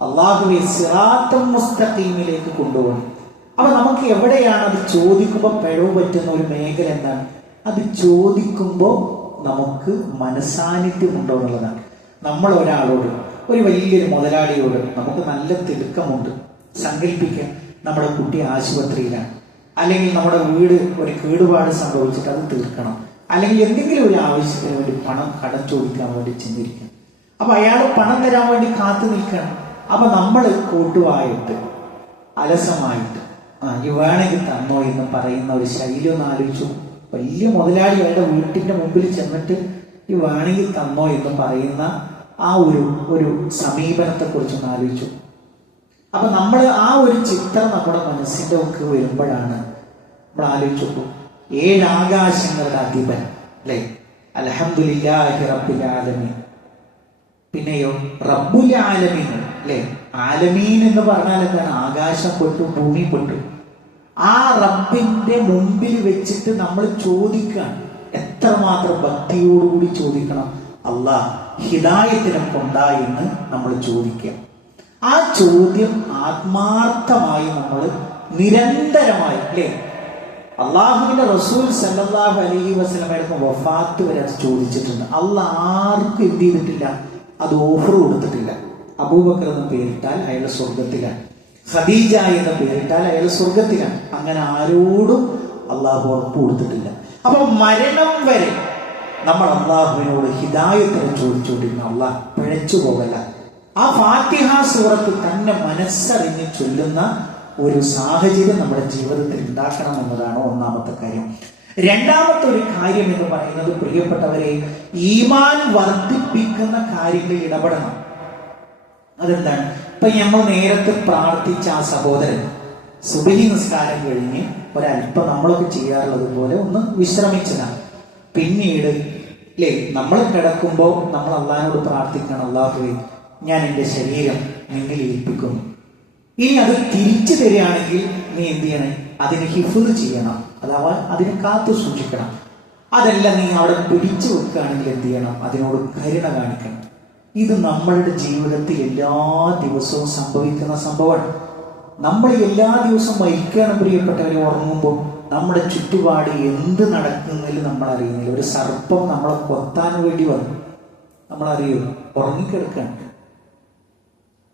അള്ളാഹുവെ സിറാത്തുൽ മുസ്തഖീമിലേക്ക് കൊണ്ടുപോകണം. അപ്പൊ നമുക്ക് എവിടെയാണ് അത് ചോദിക്കുമ്പോൾ പിഴവ് പറ്റുന്ന ഒരു മേഖല എന്താണ്? അത് ചോദിക്കുമ്പോൾ നമുക്ക് മനസാന്നിധ്യം ഉണ്ടോ എന്നുള്ളതാണ്. നമ്മൾ ഒരാളോട്, ഒരു വലിയൊരു മുതലാളിയോട് നമുക്ക് നല്ല തിടുക്കമുണ്ട്. സങ്കല്പിക്കുക, നമ്മുടെ കുട്ടി ആശുപത്രിയിലാണ്, അല്ലെങ്കിൽ നമ്മുടെ വീട് ഒരു കേടുപാട് സംഭവിച്ചിട്ട് അത് തീർക്കണം, അല്ലെങ്കിൽ എന്തെങ്കിലും ഒരു ആവശ്യത്തിന് വേണ്ടി പണം കടം ചോദിക്കാൻ വേണ്ടി ചെന്നിരിക്കണം. അപ്പൊ അയാൾ പണം തരാൻ വേണ്ടി കാത്തു നിൽക്കണം. അപ്പൊ നമ്മൾ കൂട്ടുവായിട്ട് അലസമായിട്ട് ഈ വേണമെങ്കിൽ തന്നോ എന്ന് പറയുന്ന ഒരു ശൈലി ഒന്ന് ആലോചിച്ചു. വലിയ മുതലാളി അയാളുടെ വീട്ടിന്റെ മുമ്പിൽ ചെന്നിട്ട് ഈ വേണമെങ്കിൽ തന്നോ എന്ന് പറയുന്ന ആ ഒരു സമീപനത്തെ കുറിച്ചൊന്ന് ആലോചിച്ചു. അപ്പൊ നമ്മൾ ആ ഒരു ചിത്രം നമ്മുടെ മനസ്സിന്റെ ഒക്കെ വരുമ്പോഴാണ് നമ്മൾ ആലോചിച്ചു 7 ആകാശങ്ങളുടെ അധിപൻ അല്ലെ, അൽഹംദുലില്ലാഹി റബ്ബിൽ ആലമീൻ. പിന്നെയോ റബ്ബുൽ ആലമീൻ അല്ലെ. ആലമീൻ എന്ന് പറഞ്ഞാൽ എന്താണ്? ആകാശം പെട്ടു, ഭൂമി പെട്ടു. ആ റബ്ബിന്റെ മുമ്പിൽ വെച്ചിട്ട് നമ്മൾ ചോദിക്കണം, എത്രമാത്രം ഭക്തിയോടുകൂടി ചോദിക്കണം, അല്ലാഹ് ഹിദായത്തിനെ കൊണ്ടാ എന്ന് നമ്മൾ ചോദിക്കുക. ആ ചോദ്യം ആത്മാർത്ഥമായി നമ്മൾ നിരന്തരമായി അല്ലേ, അള്ളാഹുവിന്റെ റസൂൽ സല്ലല്ലാഹു അലൈഹി വസല്ലമയുടെ വഫാത്ത് വരെ അത് ചോദിച്ചിട്ടുണ്ട്. അള്ളാഹ് ആർക്കും എന്ത് ചെയ്തിട്ടില്ല, അത് ഓഫർ കൊടുത്തിട്ടില്ല. അബൂബക്കർ എന്ന് പേരിട്ടാൽ അയാൾ സ്വർഗത്തിലാണ്, ഖദീജ എന്ന് പേരിട്ടാൽ അയാൾ സ്വർഗത്തിലാണ്. അങ്ങനെ ആരോടും അള്ളാഹു ഉറപ്പ് കൊടുത്തിട്ടില്ല. അപ്പൊ മരണം വരെ നമ്മൾ അള്ളാഹുവിനോട് ഹിദായത്തിനെ ചോദിച്ചുകൊണ്ടിരുന്ന അള്ളാഹ് പിഴച്ചു പോകല. ആ ഫാത്തിഹ സൂറത്ത് തന്നെ മനസ്സറിഞ്ഞ് ചൊല്ലുന്ന ഒരു സാഹചര്യം നമ്മുടെ ജീവിതത്തിൽ ഉണ്ടാക്കണം എന്നതാണ് ഒന്നാമത്തെ കാര്യം. രണ്ടാമത്തെ ഒരു കാര്യം എന്ന് പറയുന്നത്, പ്രിയപ്പെട്ടവരെ, ഈമാൻ വർദ്ധിപ്പിക്കുന്ന കാര്യങ്ങളിൽ ഇടപെടണം. അതെന്താണ്? ഇപ്പൊ നമ്മൾ നേരത്തെ പ്രാർത്ഥിച്ച ആ സഹോദരൻ സുബഹി നിസ്കാരം കഴിഞ്ഞ് ഒരല്പം നമ്മളൊക്കെ ചെയ്യാറുള്ളത് പോലെ ഒന്ന് വിശ്രമിച്ചതാണ്. പിന്നീട് അല്ലേ, നമ്മൾ കിടക്കുമ്പോൾ നമ്മൾ അള്ളാഹിനോട് പ്രാർത്ഥിക്കണം, അള്ളാഹുവേ ഞാൻ എൻ്റെ ശരീരം നിന്നിൽ ഏൽപ്പിക്കുന്നു. ഇനി അത് തിരിച്ചു തരികയാണെങ്കിൽ നീ എന്ത് ചെയ്യണം? അതിനെ ഹിഫ്ള് ചെയ്യണം, അഥവാ അതിനെ കാത്തു സൂക്ഷിക്കണം. അതല്ല, നീ അവിടെ പിടിച്ചു വെക്കുകയാണെങ്കിൽ എന്ത് ചെയ്യണം? അതിനോട് കരുണ കാണിക്കണം. ഇത് നമ്മളുടെ ജീവിതത്തിൽ എല്ലാ ദിവസവും സംഭവിക്കുന്ന സംഭവമാണ്. നമ്മൾ എല്ലാ ദിവസവും മരിക്കണം പ്രിയപ്പെട്ടവരെ. ഉറങ്ങുമ്പോൾ നമ്മുടെ ചുറ്റുപാട് എന്ത് നടക്കുന്നതിൽ നമ്മൾ അറിയുന്നില്ല. ഒരു സർപ്പം നമ്മളെ കൊത്താൻ വേണ്ടി വന്നു, നമ്മൾ അറിയോ? ഉറങ്ങിക്കിടക്കാണ്.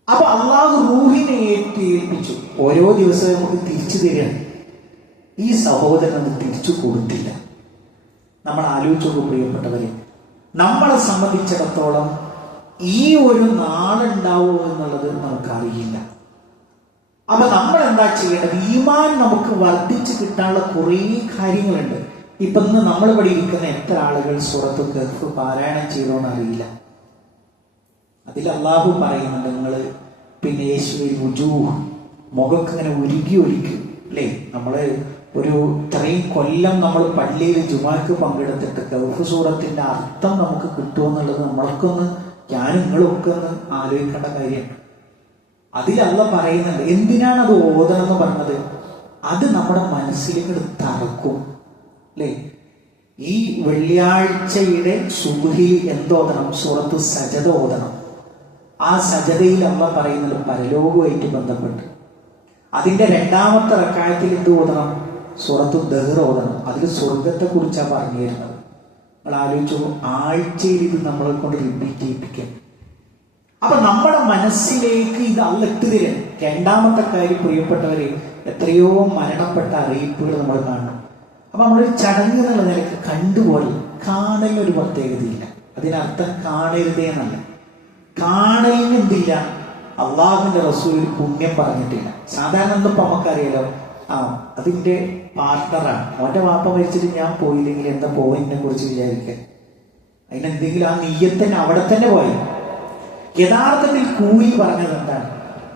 അപ്പൊ അള്ളാഹു റൂഹിനെ ഏൽപ്പിച്ചു. ഓരോ ദിവസവും നമുക്ക് തിരിച്ചു തരികയാണ്. ഈ സഹോദരൻ അത് തിരിച്ചു കൊടുത്തില്ല. നമ്മൾ ആലോചിച്ചു പ്രിയപ്പെട്ടവരെ, നമ്മളെ സംബന്ധിച്ചിടത്തോളം ഈ ഒരു നാളുണ്ടാവുമോ എന്നുള്ളത് നമുക്കറിയില്ല. അപ്പൊ നമ്മൾ എന്താ ചെയ്യേണ്ടത്? ഈമാൻ നമുക്ക് വർദ്ധിച്ചു കിട്ടാനുള്ള കുറേ കാര്യങ്ങളുണ്ട്. ഇപ്പൊ ഇന്ന് നമ്മൾ ഇവിടെ ഇരിക്കുന്ന എത്ര ആളുകൾ സൂറത്തുൽ കഹ്ഫ് പാരായണം ചെയ്തോന്ന് അറിയില്ല. അതിൽ അള്ളാഹു പറയുന്നുണ്ട്, നിങ്ങള് പിന്നെ യേശുവിൽ വുജൂഹ്, മുഖക്ക് ഇങ്ങനെ ഉരുകി അല്ലേ. നമ്മള് ഒരു ഇത്രയും കൊല്ലം നമ്മൾ പള്ളിയിൽ ജുമാക്ക് പങ്കെടുത്തിട്ട് കഹ്ഫ് സൂറത്തിന്റെ അർത്ഥം നമുക്ക് കിട്ടുമെന്നുള്ളത് നമ്മളൊക്കൊന്ന്, ഞാനും നിങ്ങളൊക്കെ ഒന്ന് ആലോചിക്കേണ്ട കാര്യമാണ്. അതിൽ അള്ളാഹ് പറയുന്നുണ്ട്, എന്തിനാണ് അത് ഓതണം എന്ന് പറഞ്ഞത്? അത് നമ്മുടെ മനസ്സിലേക്ക് തറക്കും അല്ലേ. ഈ വെള്ളിയാഴ്ചയുടെ സുബ്ഹിൽ എന്തോതണം? സൂറത്തു സജദ ഓതണം. ആ സജദയിൽ അള്ളാഹ് പറയുന്നുണ്ട് പരലോകവുമായിട്ട് ബന്ധപ്പെട്ട്. അതിന്റെ രണ്ടാമത്തെ റക്അത്തിൽ എന്ത് ഓതണം? സൂറത്തു ദഹ്ർ ഓതണം. അതിൽ സ്വർഗത്തെ കുറിച്ചാണ് പറഞ്ഞു തരുന്നത്. നമ്മൾ ആലോചിച്ചു, ആഴ്ചയിൽ ഇത് നമ്മളെ കൊണ്ട് റിപ്പീറ്റ് ചെയ്യിപ്പിക്കാം. അപ്പൊ നമ്മുടെ മനസ്സിലേക്ക് ഇത് അള്ളിട്ട് തരാൻ. രണ്ടാമത്തെ കാര്യം പ്രിയപ്പെട്ടവരെ, എത്രയോ മരണപ്പെട്ട അറിയിപ്പുകൾ നമ്മൾ കാണണം. അപ്പൊ നമ്മളൊരു ചടങ്ങ് എന്നുള്ള നിലക്ക് കണ്ടുപോലെ കാണലിനൊരു പ്രത്യേകതയില്ല. അതിനർത്ഥം കാണരുതേ എന്നല്ല. കാണലിന് എന്തില്ല? അള്ളാഹുവിന്റെ റസൂൽ പുണ്യം പറഞ്ഞിട്ടില്ല. സാധാരണ ഒന്നും നമുക്കറിയാലോ, അതിന്റെ പാർട്ണറാണ്. അവന്റെ വാപ്പ മരിച്ചിട്ട് ഞാൻ പോയില്ലെങ്കിൽ എന്താ പോയിനെ കുറിച്ച് വിചാരിക്കാൻ? അതിനെന്തെങ്കിലും ആ നീയത്തന്നെ അവിടെ തന്നെ പോയി. യഥാർത്ഥത്തിൽ കൂലി പറഞ്ഞത് എന്താണ്?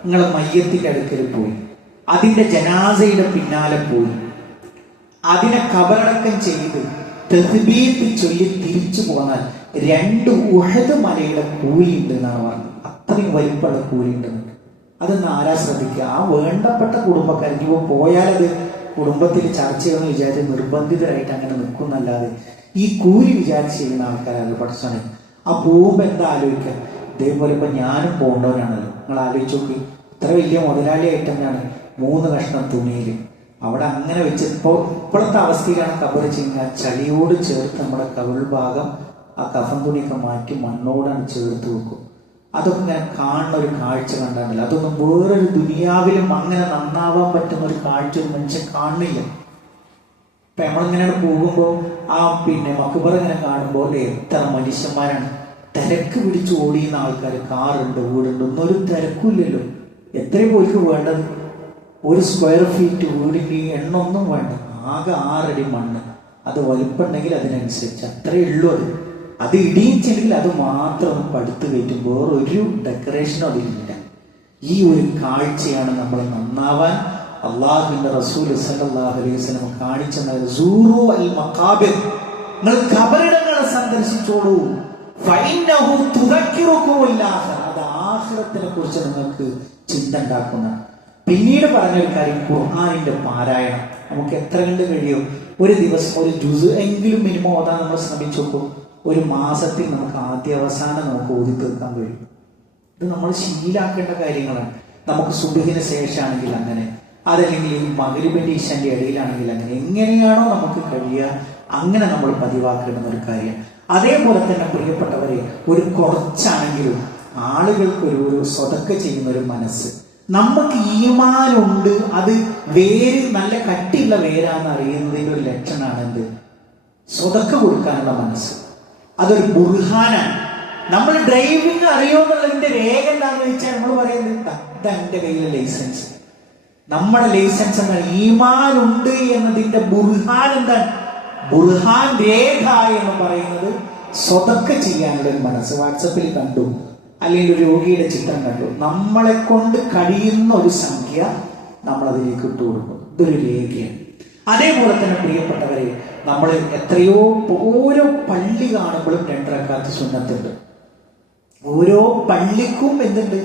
നിങ്ങൾ മയ്യത്തിന്റെ അടുക്കൽ പോയി, അതിന്റെ ജനാസയുടെ പിന്നാലെ പോയി, അതിനെ കബറടക്കം ചെയ്ത് തസ്ബീഹ് ചൊല്ലി തിരിച്ചു പോന്നാൽ 2 ഉഹദ് മലയുടെ കൂലി ഉണ്ട് എന്നാണ് പറഞ്ഞത്. അത്രയും വലിപ്പമുള്ള കൂലി ഉണ്ടെന്ന്. അതൊന്ന് ആരാ ശ്രദ്ധിക്കുക? ആ വേണ്ടപ്പെട്ട കുടുംബക്കാർക്ക്. ഇപ്പൊ പോയാലത് കുടുംബത്തിൽ ചർച്ച ചെയ്യുമെന്ന് വിചാരിച്ച് നിർബന്ധിതരായിട്ട് അങ്ങനെ നിൽക്കുന്നല്ലാതെ ഈ കൂലി വിചാരിച്ച് ചെയ്യുന്ന ആൾക്കാരത് പഠിച്ചാണ്. ആ പോകുമ്പോ എന്താ ആലോചിക്കുക? ഇതേപോലെ ഇപ്പൊ ഞാനും പോകേണ്ടവനാണല്ലോ. നിങ്ങൾ ആലോചിച്ച് നോക്കി, ഇത്ര വലിയ മുതലാളിയായിട്ട് തന്നെയാണ് 3 കഷ്ണം തുണിയില് അവിടെ അങ്ങനെ വെച്ചിട്ട് ഇപ്പോഴത്തെ അവസ്ഥയിലാണ് കബർ ചെയ്യുക. ചളിയോട് ചേർത്ത് നമ്മുടെ കവിൾ ഭാഗം ആ കഫൻ തുണിയൊക്കെ മാറ്റി മണ്ണോടാണ് ചേർത്ത് വെക്കും. അതൊക്കെ ഇങ്ങനെ കാണുന്ന ഒരു കാഴ്ച കണ്ടാണില്ല. അതൊന്നും വേറൊരു ദുനിയാവിലും അങ്ങനെ നന്നാവാൻ പറ്റുന്ന ഒരു കാഴ്ച ഒരു മനുഷ്യൻ കാണുന്നില്ല. ഇപ്പൊ നമ്മളിങ്ങനെ പോകുമ്പോ ആ പിന്നെ മക്ബറ ഇങ്ങനെ കാണുമ്പോൾ എത്ര മനുഷ്യന്മാരാണ് തിരക്ക് പിടിച്ച് ഓടിയുന്ന ആൾക്കാർ. കാറുണ്ട്, വീടുണ്ട്, ഒന്നും ഒരു തിരക്കില്ലല്ലോ. എത്രയും പോയിക്ക് വേണ്ടത്? 1 സ്ക്വയർ ഫീറ്റ് വീടിന്റെ എണ്ണൊന്നും വേണ്ട. ആകെ 6 അടി മണ്ണ്. അത് വലിപ്പുണ്ടെങ്കിൽ അതിനനുസരിച്ച് അത്രയേ ഉള്ളൂ. അത് ഇടിയിച്ചില്ലെങ്കിൽ അത് മാത്രം പടുത്ത് കയറ്റും. വേറൊരു ഡെക്കറേഷനും അതിലില്ല. ഈ ഒരു കാഴ്ചയാണ് നമ്മൾ നന്നാവാൻ അള്ളാഹുവിന്റെ റസൂൽ സല്ലല്ലാഹു അലൈഹി വസല്ലം കാണിച്ചത്. സൂറു അൽ മഖാബിർ, നിങ്ങൾ ഖബറിടങ്ങളെ സന്ദർശിച്ചോളൂ. ഫഇന്നഹു തുദക്കിറുകുൽ ആഖിറ, അത് ആഖിറത്തിനെ കുറിച്ച് നിങ്ങൾക്ക് ചിന്ത ഉണ്ടാക്കുന്ന. പിന്നീട് പറഞ്ഞ ഒരു കാര്യം ഖുർആനിന്റെ പാരായണം. നമുക്ക് എത്ര കണ്ട് കഴിയും? ഒരു ദിവസം ഒരു ജുസ് എങ്കിലും മിനിമം ഓതാൻ നമ്മൾ ശ്രമിച്ചു നോക്കും. ഒരു മാസത്തിൽ നമുക്ക് ആദ്യ അവസാനം നമുക്ക് ഓതി തീർക്കാൻ കഴിയും. ഇത് നമ്മൾ ശീലാക്കേണ്ട കാര്യങ്ങളാണ്. നമുക്ക് സുബ്ഹിന് ശേഷമാണെങ്കിൽ അങ്ങനെ, അതല്ലെങ്കിൽ ഈ മഗ്‌രിബിന്റെ ഇശാന്റെ ഇടയിലാണെങ്കിൽ അങ്ങനെ, എങ്ങനെയാണോ നമുക്ക് കഴിയുക അങ്ങനെ നമ്മൾ പതിവാക്കേണ്ടുന്ന ഒരു കാര്യം. അതേപോലെ തന്നെ പ്രിയപ്പെട്ടവരെ, ഒരു കുറച്ചാണെങ്കിലും ആളുകൾക്ക് ഒരു സ്വതക്ക ചെയ്യുന്ന ഒരു മനസ്സ്. നമുക്ക് ഈമാനുണ്ട്, അത് വേര് നല്ല കട്ടിയുള്ള വേരാന്ന് അറിയുന്നതിന്റെ ഒരു ലക്ഷണമാണ് എന്ത്? സ്വതക്ക കൊടുക്കാനുള്ള മനസ്സ്. അതൊരു ബുർഹാനാണ്. നമ്മൾ ഡ്രൈവിംഗ് അറിയുമെന്നുള്ളതിന്റെ രേഖ എന്താണെന്ന് വെച്ചാൽ നമ്മൾ പറയുന്നത് ഇതാ എന്റെ കയ്യിലെ ലൈസൻസ്. നമ്മുടെ ലൈസൻസ് എന്താണ്? ഈമാനുണ്ട് എന്നതിന്റെ ബുർഹാൻ എന്താണ്? ബുർഹാൻ രേഖ എന്ന് പറയുന്നത് സ്വതക്ക ചെയ്യാനുള്ള ഒരു മനസ്സ്. വാട്സപ്പിൽ കണ്ടു, അല്ലെങ്കിൽ ഒരു രോഗിയുടെ ചിത്രം കണ്ടു, നമ്മളെ കൊണ്ട് കഴിയുന്ന ഒരു സംഖ്യ നമ്മൾ അതിലേക്ക് ഇട്ടു കൊടുക്കും. ഇതൊരു രേഖയാണ്. അതേപോലെ തന്നെ പ്രിയപ്പെട്ടവരെ, നമ്മൾ എത്രയോ ഓരോ പള്ളി കാണുമ്പോഴും 2 റക്അത്ത് സുന്നത്തുണ്ട്. ഓരോ പള്ളിക്കും എന്തുണ്ട്?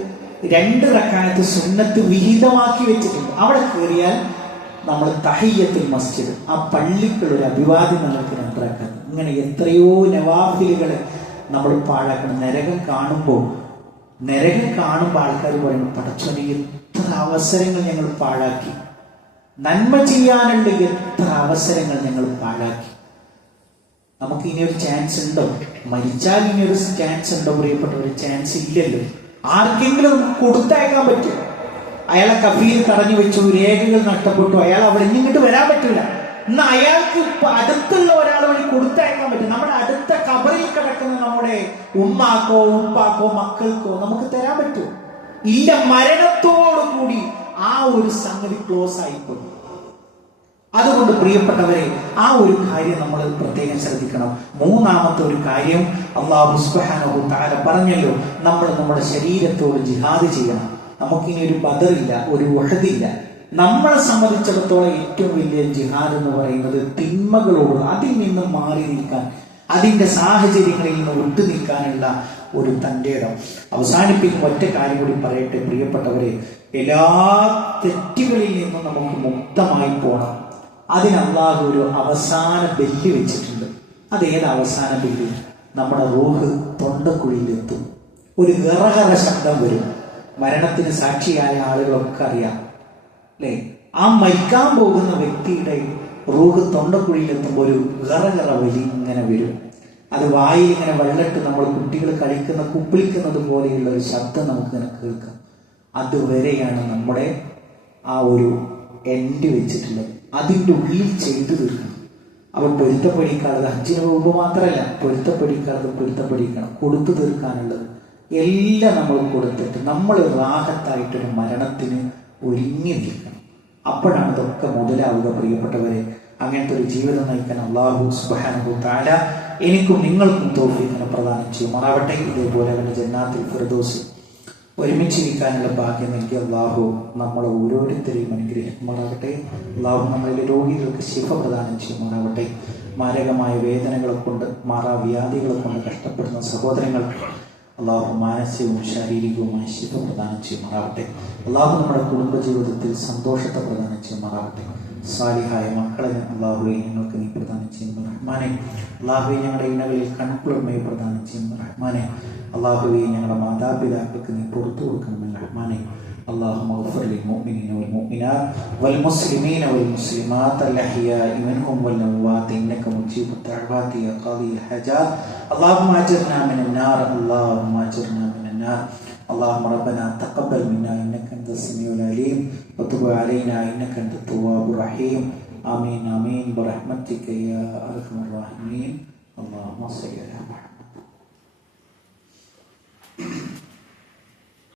2 റക്അത്ത് സുന്നത്ത് വിഹിതമാക്കി വെച്ചിട്ടുണ്ട്. അവിടെ കയറിയാൽ നമ്മൾ തഹിയ്യത്തുൽ മസ്ജിദ്, ആ പള്ളിക്കുള്ള ഒരു അഭിവാദ്യം നമുക്ക് 2 റക്അത്ത്. ഇങ്ങനെ എത്രയോ നവാഫിലുകളെ നമ്മൾ പാഴാക്കണം. നരകം കാണുമ്പോൾ ആൾക്കാർ പറയുന്നു, പടച്ചോനെ എത്ര അവസരങ്ങൾ ഞങ്ങൾ പാഴാക്കി, നന്മ ചെയ്യാനുള്ള എത്ര അവസരങ്ങൾ ഞങ്ങൾ പാഴാക്കി. നമുക്ക് ഇനി ഒരു ചാൻസ് ഉണ്ടോ? മരിച്ചാൽ ഇനി ഒരു ചാൻസ് ഉണ്ടോ? പ്രിയപ്പെട്ട ഒരു ചാൻസ് ഇല്ലല്ലോ. ആർക്കെങ്കിലും നമുക്ക് കൊടുത്തയക്കാൻ പറ്റും? അയാളെ കഫീൽ തടഞ്ഞു വെച്ചു, രേഖകൾ നഷ്ടപ്പെട്ടു, അയാൾ അവിടെ ഇങ്ങോട്ട് വരാൻ പറ്റൂല. ഇന്ന് അയാൾക്ക് അടുത്തുള്ള ഒരാളെ വഴി കൊടുത്തയക്കാൻ പറ്റും. നമ്മുടെ അടുത്ത ഖബറിൽ കിടക്കുന്ന നമ്മുടെ ഉമ്മാക്കോ ഉപ്പാക്കോ മക്കൾക്കോ നമുക്ക് തരാൻ പറ്റുമോ? ഇല്ല. മരണത്തോടു കൂടി ആ ഒരു സംഗതി ക്ലോസ് ആയിപ്പോയി. അതുകൊണ്ട് പ്രിയപ്പെട്ടവരെ, ആ ഒരു കാര്യം നമ്മൾ പ്രത്യേകം ശ്രദ്ധിക്കണം. മൂന്നാമത്തെ ഒരു കാര്യം, അല്ലാഹു സുബ്ഹാനഹു തആല പറഞ്ഞല്ലോ, നമ്മൾ നമ്മുടെ ശരീരത്തോട് ജിഹാദ് ചെയ്യണം. നമുക്കിനി ഒരു ബദറില്ല, ഒരു ഉഹദില്ല. നമ്മളെ സംബന്ധിച്ചിടത്തോളം ഏറ്റവും വലിയ ജിഹാദ് എന്ന് പറയുന്നത് തിന്മകളോട്, അതിൽ നിന്ന് മാറി നിൽക്കാൻ, അതിന്റെ സാഹചര്യങ്ങളിൽ നിന്ന് വിട്ടു നിൽക്കാനുള്ള ഒരു തന്റെ ഇടം. അവസാനിപ്പിക്കും ഒറ്റ കാര്യം കൂടി പറയട്ടെ പ്രിയപ്പെട്ടവരെ, എല്ലാ തെറ്റുകളിൽ നിന്നും നമുക്ക് മുക്തമായി പോകണം. അതിന് അല്ലാഹു ഒരു അവസാന ബെല്ല് വെച്ചിട്ടുണ്ട്. അതേത് അവസാന ബെല്ല്? നമ്മുടെ റൂഹ് തൊണ്ടക്കുഴിയിലെത്തും. ഒരു ഗറഗറ ശബ്ദം വരും. മരണത്തിന് സാക്ഷിയായ ആളുകളൊക്കെ അറിയാം അല്ലേ? ആ മരിക്കാൻ പോകുന്ന വ്യക്തിയുടെ റൂഹ് തൊണ്ടക്കുഴിയിലെത്തുമ്പോൾ ഒരു ഗറഗറ വലി ഇങ്ങനെ വരും. അത് വായിൽ ഇങ്ങനെ വെള്ളട്ട് നമ്മൾ കുട്ടികൾ കളിക്കുന്ന കുപ്പിളിക്കുന്നത് പോലെയുള്ള ഒരു ശബ്ദം നമുക്ക് ഇങ്ങനെ കേൾക്കാം. അതുവരെയാണ് നമ്മുടെ ആ ഒരു എൻഡ് വെച്ചിട്ടുള്ളത്. അതിൻ്റെ ഉള്ളിൽ ചെയ്തു തീർക്കണം. അവൻ പൊരുത്തപ്പെടിക്കാതെ ഹജ്ജിന് പോകുമ്പോൾ മാത്രമല്ല, പൊരുത്തപ്പെടിക്കണം. കൊടുത്തു തീർക്കാനുള്ളത് എല്ലാം നമ്മൾ കൊടുത്തിട്ട് നമ്മൾ റാഹത്തായിട്ടൊരു മരണത്തിന് ഒരുങ്ങി നിൽക്കണം. അപ്പോഴാണ് ഇതൊക്കെ മുതലാവുക പ്രിയപ്പെട്ടവരെ. അങ്ങനത്തെ ഒരു ജീവിതം നയിക്കാൻ അല്ലാഹു സുബ്ഹാനഹു തആല എനിക്കും നിങ്ങൾക്കും തൗഫീഖ് പ്രദാനം ചെയ്യുമാറാവട്ടെ. ഇതേപോലെ അവന്റെ ജന്നാത്തുൽ ഫിർദൗസ് ഒരുമിച്ചിരിക്കാനുള്ള ഭാഗ്യം നൽകി അല്ലാഹു നമ്മളെ ഓരോരുത്തരെയും അനുഗ്രഹിക്കുമാറാവട്ടെ. അല്ലാഹു നമ്മളിലെ രോഗികൾക്ക് ശിഫ പ്രദാനം ചെയ്യുമാറാവട്ടെ. മാരകമായ വേദനകളെ കൊണ്ട്, മാറാവ്യാധികളെ കൊണ്ട് കഷ്ടപ്പെടുന്ന സഹോദരങ്ങൾക്ക് അല്ലാഹു മാനസികവും ശാരീരികവുമായ ശിഫ പ്രദാനം ചെയ്യുമാറാവട്ടെ. അല്ലാഹു നമ്മുടെ കുടുംബജീവിതത്തിൽ സന്തോഷത്തെ പ്രദാനം ചെയ്യുമാറാവട്ടെ. സാലിഹായ മക്കളെ അല്ലാഹുവേ ഞങ്ങൾക്ക് നീ പ്രദാനം ചെയ്യുന്ന റഹ്മാനെ. അല്ലാഹുവേ ഞങ്ങളുടെ ഇണകളിൽ കൺകുളിർമയെ പ്രദാനം ചെയ്യുന്ന റഹ്മാനെ. അല്ലാഹുവേ ഞങ്ങളുടെ മാതാപിതാക്കൾക്ക് നീ പുറത്തു കൊടുക്കണമെന്ന് റഹ്മാനെ. اللهم اغفر للمؤمنين والمؤمنات والمسلمين والمسلمات الأحياء منهم والأموات إنك مجيب الدعوات يا قاضي الحاجات. اللهم أجرنا من النار، اللهم أجرنا من النار. اللهم ربنا تقبل منا إنك أنت السميع العليم وتب علينا إنك أنت التواب الرحيم. آمين آمين برحمتك يا أرحم الراحمين. اللهم صل على محمد.